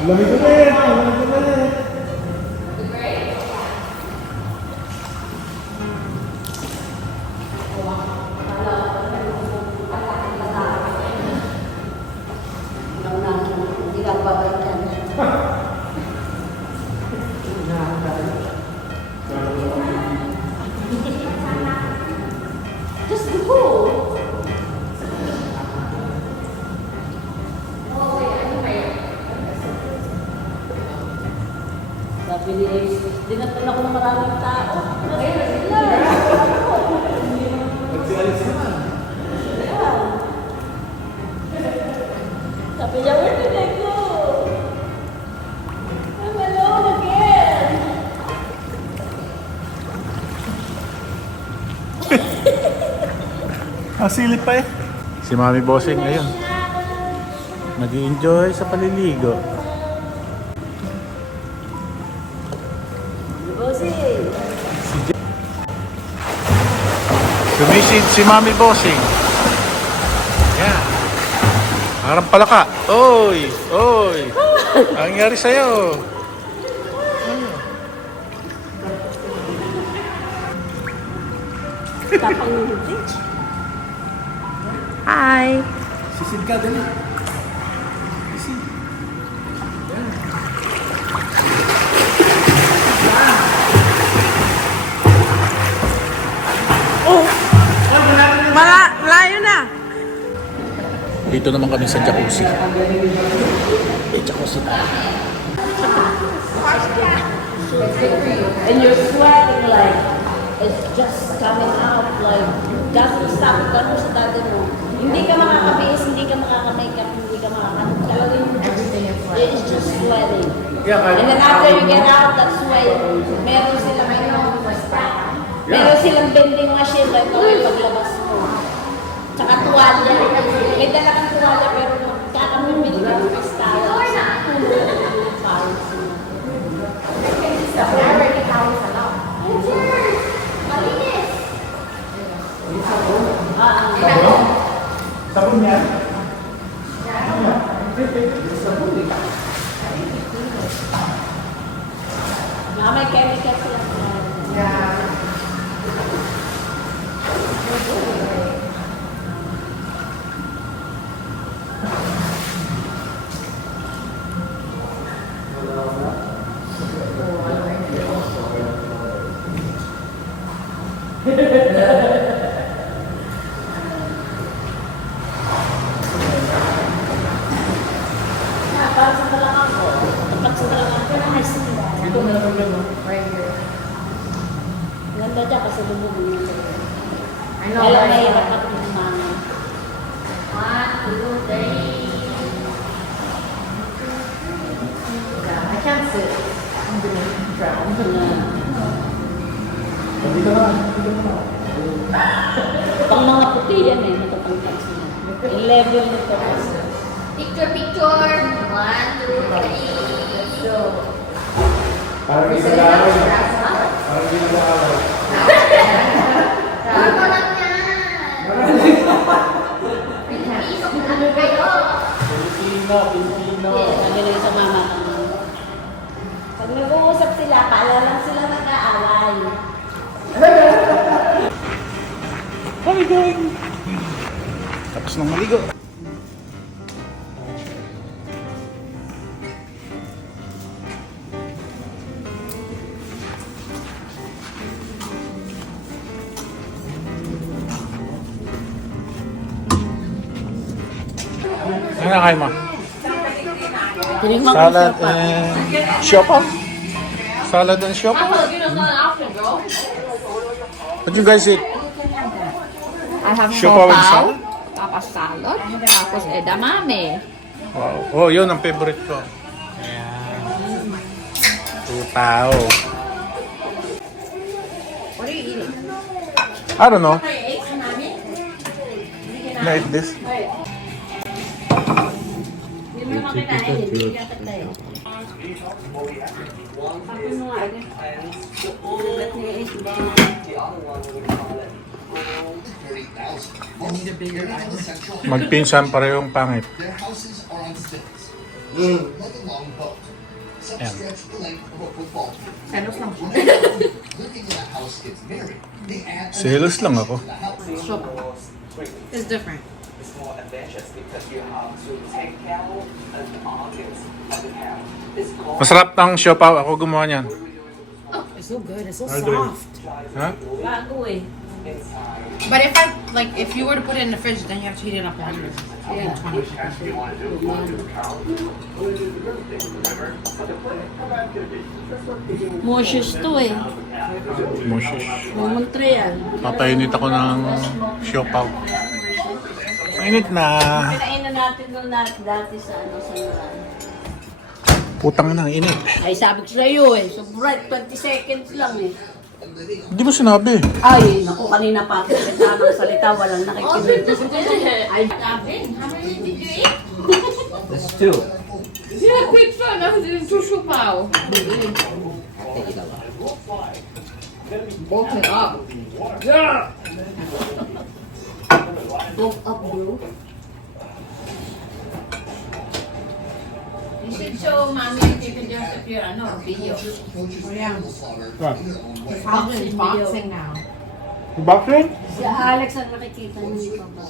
Lamig ko na yan. Lamig ko na yan. Hindi ka babalikan. Just go. Sabi ni Ace, dinatun ako ng maraming tao. Nagsialis naman. Sabi niya, where did I go? I'm alone again. Silip pa eh. Si Mami Bossing ngayon. Nag-i-enjoy sa paliligo. Bossing. Sumisid si Mami Bossing. Yan. Harang palaka. Oy! Oy! Ang nangyari sa'yo? Tapang ng beach. Hi. Sisid ka, dali. Sisid. Oh! Malayo na. Dito naman kami sa jacuzzi. Jacuzzi tayo. And you're sweating like it's just coming out like doesn't stop. Ganun sa dati mo. Hindi ka makakabihis, hindi ka makaka-makeup, hindi ka makaka-talagang it's just sweating. And then after you get out that sweat, meron silang meron silang bending machine like paglabas mo. Tsaka tuwalya. May dala kang tuwalya pero kakamimili ka ng pastala sa puno ng pawis mo. Already pawis a lot. Malinis! Sabon yan? May chemical sila. Para sa talakang ko. Kapag sa talakang ko, nice nila. Dito na naman gano'n. Right here. Ganda dyan kasi lumog mo. I know, Kaya right? mahirap at lumang. 1, 2, 3. Yeah, I can't sit. I'm gonna drown. Dito na. Dito na. Pang mga puti yan eh, matatangkad sila. Yung level nito kasi. Picture, picture. 1, 2, 3. Go. Parang hindi na araw. Parang hindi na araw. Ano lang yan? Pilipino, ano kayo? Pilipino. Sabi nila sa mama ko. Pag nag-uusap sila, paalala lang sila nag-aaway. How are you doing? Tapos nang maligo. Ano na kayo mo? Salad and siopaw? Salad and siopaw? What you guys eat? I have Siopaw and salad? tapos salad, tapos edamame. Wow. Oh, yun ang favorite ko. Ayan. Tutaw. What are you eating? I don't know. Like this. Hindi mo naman kinain, hindi ka tatay. Tapos mo nga, Ba't niya is ba? Magpinsan parehong pangit. like a long boat. Some Yeah. stretch the length of a football field. Selos lang siya. Living in a house gets married. They add Selos lang ako. to the house. Shop. It's different. It's more adventurous because you have to take care of an artist of the house. It's called Masarap ng siopaw. Ako gumawa niyan. Oh, it's so good. It's so I'll do it. soft. Ha? Bago eh. But if you were to put it in the fridge, then you have to heat it up 120. Moshes to eh. Moshish. Montreal. Papainit ako ng siopaw. Mainit na. Pinainan natin doon dati sa Nuran. Putang na, init. Ay, sabi ko sa iyo eh. So bright, 20 seconds lang eh. Hindi mo sinabi. Ay, naku, kanina pa ako kita ng salita, walang nakikinig. Ay, How many did you eat? There's two. Yeah, quick fun. I was doing sushi pao. Bulk it up. Yeah. book up bro. You should show mommy if you can just if you're video. Yeah. Boxing now. Boxing? Si Alex ang nakikita niyo pa ba?